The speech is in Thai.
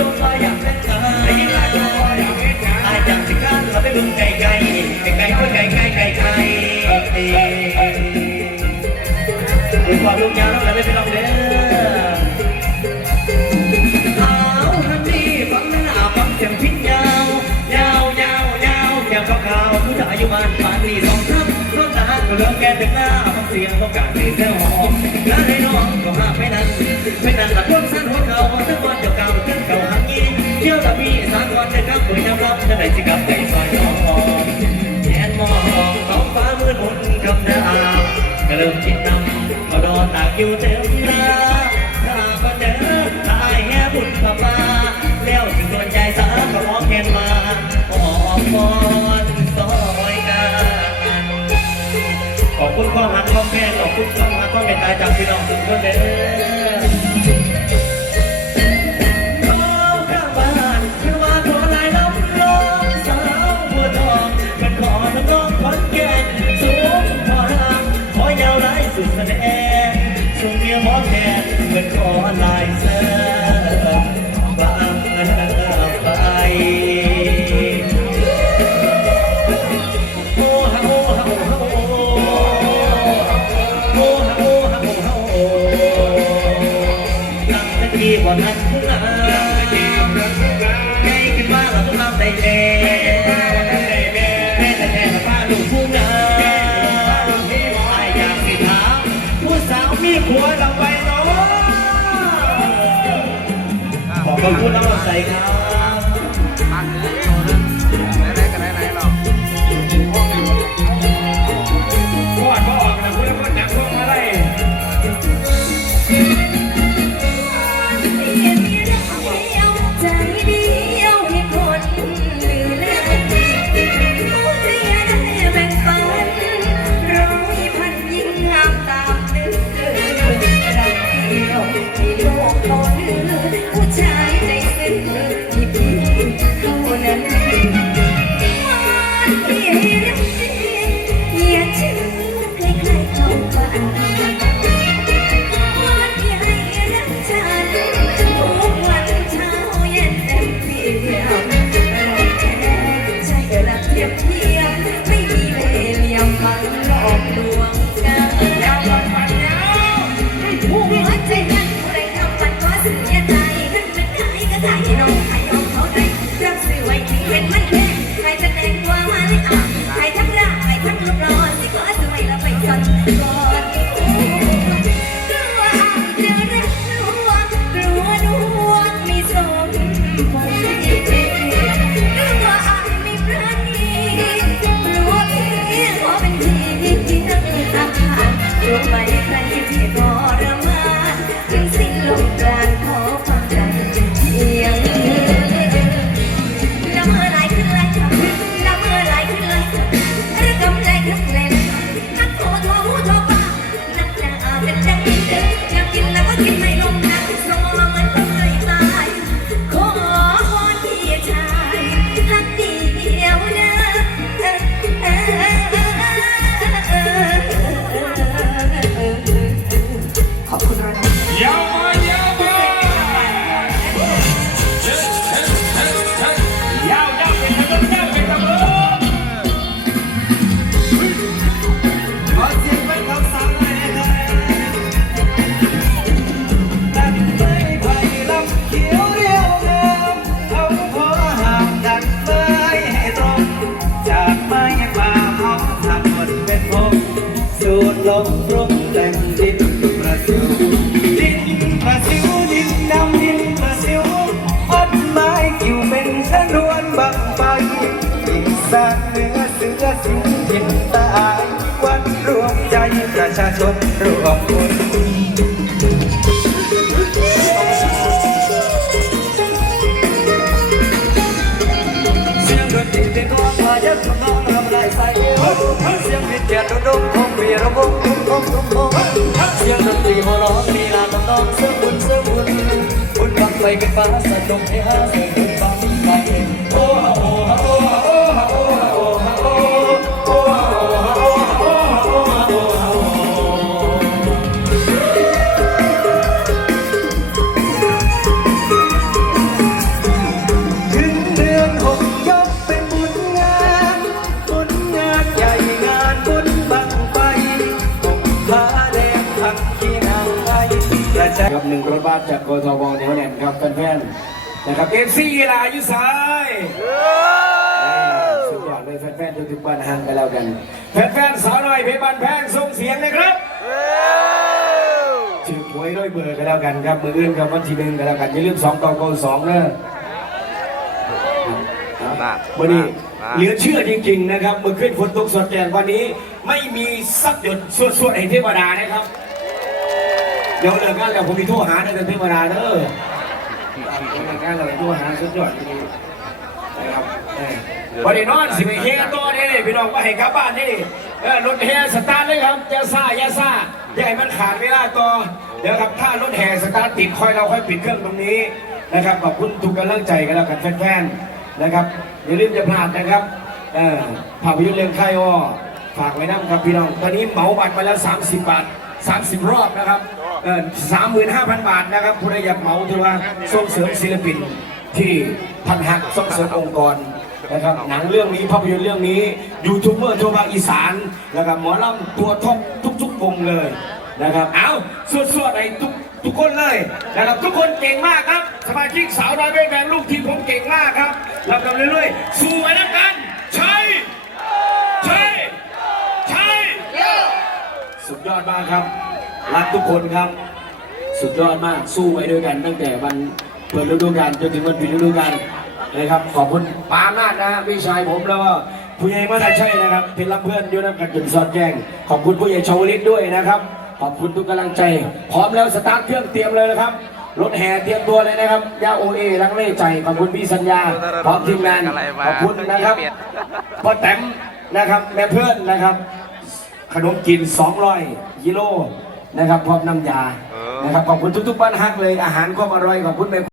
ลกจอยากจะฆ่าเราไม่เบิ่งไกลไกลไกลไกลไกลไกลไกลไกลมีความลูกยาวแล้ไม่เป็นไรเลยเอาฮันนี่ฟังหน้าฟังเสียงพิ้นยาวยาวยาวยาวยาวขาวผู้ชายอยู่บานปนนี่สองครับรถทหาก็เริ่มแก่ถึงหน้าฟังเสียงต้องการที่เสียงหอมแล้วให้น้องก็ห้ามไม่นั้นไม่นั้นหลับ สิกับใจซอยน้องมองแขนมองมองท้องฟ้ามืดมนกับดาวกระเริ่มคิดนำมาโดนตากอยู่เต็มตาถ้าก็เจอตายแง่บุญพม่าแล้วถึงโดนใจสาก็ร้องแขนมาออกมอนซอยกาขอบคุณความรักความแม่ขอบคุณความรักความเมตตาจากพี่น้องทุกคนเด้อ หัวลำไปเนาะขอบคุณน้องลำไส้ครับ ประชาชนรวมคุณเสียงดนตรีเด็กน้องมาเยอะทุกน้องทำลายสายเสียงเพชรเกียรติดมคงมีระบบ ของเสียงดนตรีโมร้องลีลาต้องต้องเสื้อบุญเสื้อบุญบุญบังไฟกันฟ้าสะดมให้ห้าเสือ กระจายครับหนึ่งรถบัสจากกทบเหนียวแน่นครับแฟนๆนะครับเอฟซีลาอยู่ซ้ายสุดยอดเลยแฟนๆทุกๆบ้านห่างไปแล้วกัน แฟนๆสาวน้อยเพชรบ้านแพงส่งเสียงนะครับชื่อหวยด้วยเบอร์กันแล้วกันครับมืออื่นกับวันที่หนึ่งกันแล้วกันอย่าลืมสองเก้าเก้าสองเนอะวันนี้เหลือเชื่อจริง ๆ นะครับเมื่อขึ้นฝนตกสดแกนวันนี้ ไม่มีสักหยดสวดๆให้เทวดานะครับ เดี๋ยวเลิกงานแล้วผมมีโทรหาในเดือนเทวดาเด้อเลิกงานแล้วโทรหาสุดยอดดีนะครับเออวันนี้นอนสิไปเฮตัวนี่พี่น้องไปให้กลับบ้านนี่เออรถแห่สตาร์ทเลยครับอย่าซ่าอย่าซ่าอย่าให้มันขาดเวลาต่อเดี๋ยวครับถ้ารถแห่สตาร์ทติดค่อยเราค่อยปิดเครื่องตรงนี้นะครับขอบคุณทุกกำลังใจกันแล้วกันแฟนๆนะครับอย่าลืมจะพลาดนะครับเออภาพยนตร์เรื่องไข่อ้อฝากไว้นะครับพี่น้อง ตอนนี้เหมาบัตรมาแล้ว 30 บาท 30 รอบนะครับเออสามหมื่นห้าพันบาทนะครับผู้ใดอยากเหมาถือว่าส่งเสริมศิลปินที่พันหักส่งเสริมองค์กรนะครับหนังเรื่องนี้ภาพยนตร์เรื่องนี้ยูทูบเบอร์ทั่วภาคอีสานนะครับหมอลำตัวท็อปทุกๆวงเลยนะครับเอาสวดๆให้ทุกทุกคนเลยนะครับทุกคนเก่งมากครับ สมาชิกสาวน้อยเป็นแบงลูกทีมผมเก่งมากครับรับกันเรื่อยๆ สู้ไปแล้วกันใช่ใช่ใช่ สุดยอดมากครับ รักทุกคนครับ สุดยอดมากสู้ไปด้วยกัน ตั้งแต่วันเปิดฤดูกาลจนถึงวันปิดฤดูกาลนะครับ ขอบคุณปานาดนะฮะพี่ชายผมแล้วก็ผู้ใหญ่มาตาชัยนะครับเป็นรับเพื่อนอยู่น้ำกันจนสอดแจ้งขอบคุณผู้ใหญ่ชาวลิตด้วยนะครับขอบคุณทุกกำลังใจ พร้อมแล้วสตาร์ทเครื่องเตรียมเลยนะครับรถแห่เตรียมตัวเลยนะครับยาโอเอรังเล่ใจขอบคุณพี่สัญญาพร้อมทีมงานขอบคุณนะครับพ่อแต้มนะครับแม่เพื่อนนะครับ ขนมกิน 200กิโลนะครับพร้อมน้ำยานะครับขอบคุณทุกๆบ้านฮักเลยอาหารความอร่อยขอบคุณแม่